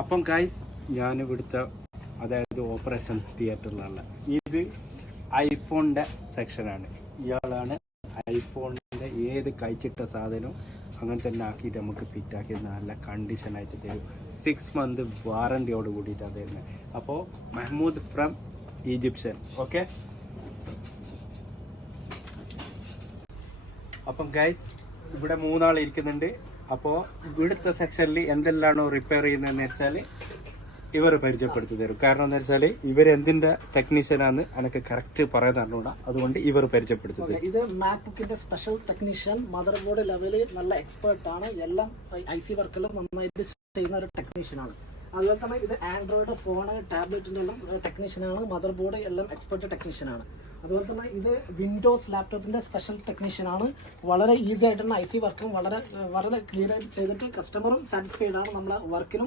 അപ്പം ഗൈസ് ഞാൻ ഇവിടുത്തെ അതായത് ഓപ്പറേഷൻ തിയേറ്ററിലുള്ള ഇത് ഐഫോണിൻ്റെ സെക്ഷനാണ്. ഇയാളാണ് ഐഫോണിൻ്റെ ഏത് കഴിച്ചിട്ട സാധനവും അങ്ങനെ തന്നെ ആക്കിയിട്ട് നമുക്ക് ഫിറ്റാക്കി നല്ല കണ്ടീഷനായിട്ട് തരും. 6 മന്ത് വാറൻറ്റിയോട് കൂടിയിട്ടാണ് തരുന്നത്. അപ്പോൾ മെഹ്മൂദ് ഫ്രം ഈജിപ്ഷ്യൻ. ഓക്കെ, അപ്പം ഗൈസ് ഇവിടെ 3 ആൾ ഇരിക്കുന്നുണ്ട്. അപ്പോൾ ഇവിടുത്തെ സെക്ഷനിൽ എന്തെല്ലാണോ റിപ്പയർ ചെയ്യുന്നതെന്ന് വെച്ചാൽ ഇവർ പരിചയപ്പെടുത്തി തരും. കാരണം എന്താ വെച്ചാൽ ഇവർ എന്തിന്റെ ടെക്നീഷ്യനാന്ന് എനിക്ക് കറക്റ്റ് പറയാൻ അറിഞ്ഞൂടാ, അതുകൊണ്ട് ഇവർ പരിചയപ്പെടുത്തി തരും. ഇത് മാക്ബുക്കിന്റെ സ്പെഷ്യൽ ടെക്നീഷ്യൻ, മദർ ബോർഡ് ലെവലിൽ നല്ല എക്സ്പേർട്ട് ആണ്. എല്ലാം IC വർക്കെല്ലാം നന്നായിട്ട് ചെയ്യുന്ന ഒരു ടെക്നീഷ്യനാണ്. അതുപോലെ തന്നെ ഇത് ആൻഡ്രോയിഡ് ഫോണ് ടാബ്ലറ്റിന്റെ എല്ലാം ടെക്നീഷ്യനാണ്. മദർ ബോർഡ് എല്ലാം എക്സ്പെർട്ട് ടെക്നീഷ്യനാണ്. അതുപോലെ തന്നെ ഇത് വിൻഡോസ് ലാപ്ടോപ്പിന്റെ സ്പെഷ്യൽ ടെക്നീഷ്യനാണ്. വളരെ ഈസി ആയിട്ടുള്ള IC വർക്കും വളരെ ക്ലിയർ ആയിട്ട് ചെയ്തിട്ട് കസ്റ്റമറും സാറ്റിസ്ഫൈഡ് ആണ് നമ്മളെ വർക്കിലും.